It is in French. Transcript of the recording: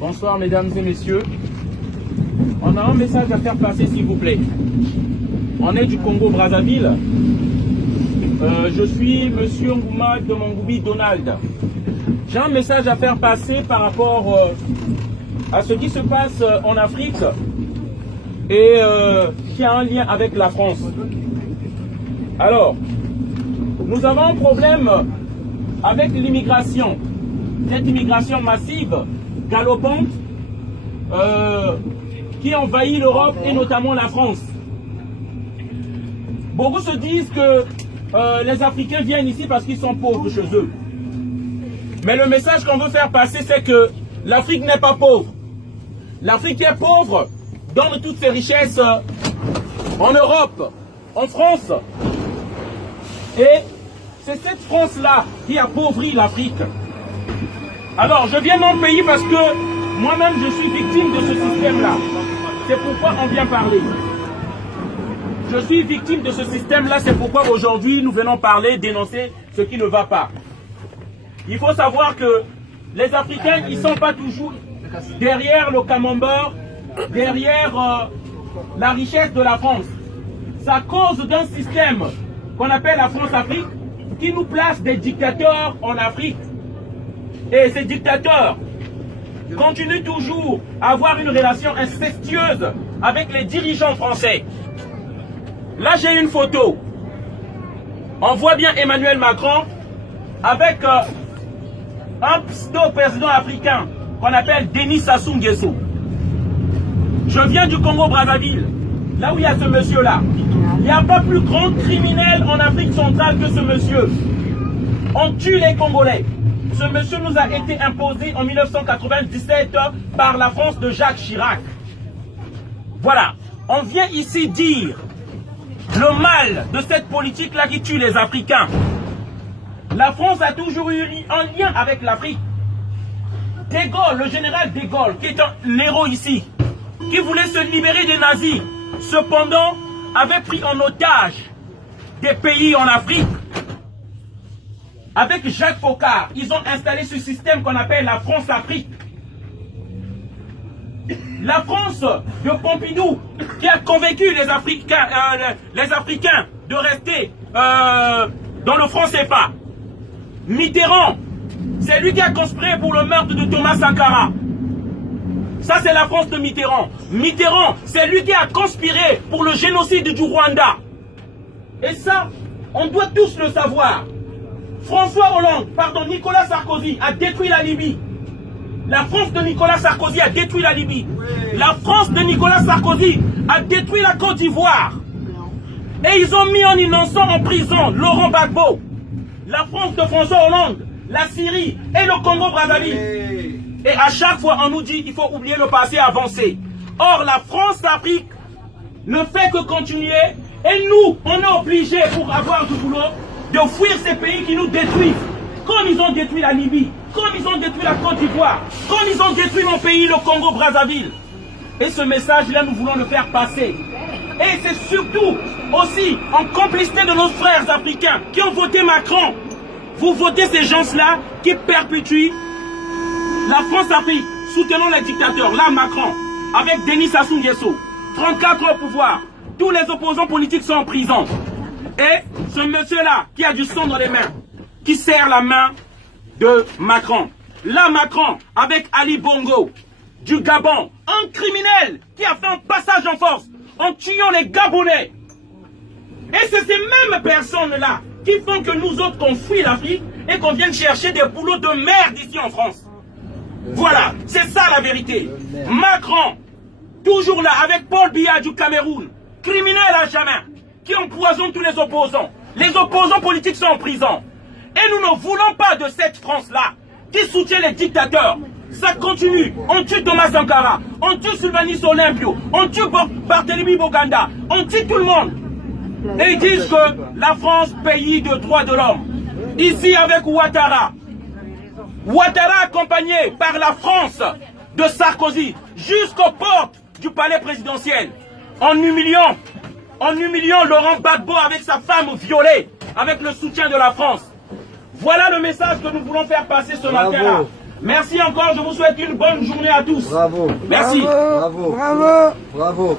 Bonsoir mesdames et messieurs. On a un message à faire passer s'il vous plaît. On est du Congo-Brazzaville. Je suis monsieur Ngouma de Mongoubi Donald. J'ai un message à faire passer par rapport à ce qui se passe en Afrique et qui a un lien avec la France. Alors, nous avons un problème avec l'immigration. Cette immigration massive, galopante, qui envahit l'Europe et notamment la France. Beaucoup se disent que les Africains viennent ici parce qu'ils sont pauvres chez eux. Mais le message qu'on veut faire passer, c'est que l'Afrique n'est pas pauvre. L'Afrique est pauvre, donne toutes ses richesses en Europe, en France. Et c'est cette France-là qui appauvrit l'Afrique. Alors, je viens de mon pays parce que moi-même, je suis victime de ce système-là. C'est pourquoi on vient parler. Je suis victime de ce système-là, c'est pourquoi aujourd'hui, nous venons parler, dénoncer ce qui ne va pas. Il faut savoir que les Africains, ils ne sont pas toujours derrière le camembert, derrière la richesse de la France. C'est à cause d'un système qu'on appelle la France-Afrique qui nous place des dictateurs en Afrique. Et ces dictateurs continuent toujours à avoir une relation incestueuse avec les dirigeants français. Là, j'ai une photo. On voit bien Emmanuel Macron avec un pseudo-président africain qu'on appelle Denis Sassou Nguesso. Je viens du Congo-Brazzaville, là où il y a ce monsieur-là. Il n'y a pas plus grand criminel en Afrique centrale que ce monsieur. On tue les Congolais. Ce monsieur nous a été imposé en 1997 par la France de Jacques Chirac. Voilà. On vient ici dire le mal de cette politique-là qui tue les Africains. La France a toujours eu un lien avec l'Afrique. De Gaulle, le général de Gaulle, qui est un héros ici, qui voulait se libérer des nazis, cependant avait pris en otage des pays en Afrique. Avec Jacques Foccart, ils ont installé ce système qu'on appelle la France-Afrique. La France de Pompidou, qui a convaincu les Africains de rester dans le franc CFA. Mitterrand, c'est lui qui a conspiré pour le meurtre de Thomas Sankara. Ça, c'est la France de Mitterrand. Mitterrand, c'est lui qui a conspiré pour le génocide du Rwanda. Et ça, on doit tous le savoir. Nicolas Sarkozy a détruit la Libye. La France de Nicolas Sarkozy a détruit la Libye. La France de Nicolas Sarkozy a détruit la Côte d'Ivoire. Et ils ont mis un innocent en prison, Laurent Gbagbo. La France de François Hollande, la Syrie et le Congo-Brazzaville. Et à chaque fois, on nous dit qu'il faut oublier le passé, avancer. Or, la France-Afrique ne fait que continuer. Et nous, on est obligés, pour avoir du boulot, de fuir ces pays qui nous détruisent. Comme ils ont détruit la Libye, comme ils ont détruit la Côte d'Ivoire, comme ils ont détruit mon pays, le Congo-Brazzaville. Et ce message-là, nous voulons le faire passer. Et c'est surtout aussi en complicité de nos frères africains qui ont voté Macron. Vous votez ces gens-là qui perpétuent la France-Afrique, soutenant les dictateurs. Là, Macron, avec Denis Sassou Nguesso, 34 ans au pouvoir. Tous les opposants politiques sont en prison. Et ce monsieur-là, qui a du sang dans les mains, qui serre la main de Macron. Là, Macron, avec Ali Bongo, du Gabon, un criminel qui a fait un passage en force en tuant les Gabonais. Et c'est ces mêmes personnes-là qui font que nous autres, qu'on fuit l'Afrique et qu'on vienne chercher des boulots de merde ici en France. Voilà, c'est ça la vérité. Macron, toujours là, avec Paul Biya du Cameroun, criminel à jamais, qui empoisonne tous les opposants. Les opposants politiques sont en prison. Et nous ne voulons pas de cette France-là qui soutient les dictateurs. Ça continue. On tue Thomas Sankara, on tue Sylvanus Olympio, on tue Barthélemy Boganda, on tue tout le monde. Et ils disent que la France, pays de droits de l'homme. Ici avec Ouattara. Ouattara accompagné par la France de Sarkozy jusqu'aux portes du palais présidentiel. En humiliant Laurent Gbagbo avec sa femme violée, avec le soutien de la France. Voilà le message que nous voulons faire passer ce matin-là. Merci encore, je vous souhaite une bonne journée à tous. Bravo. Merci. Bravo. Bravo. Bravo.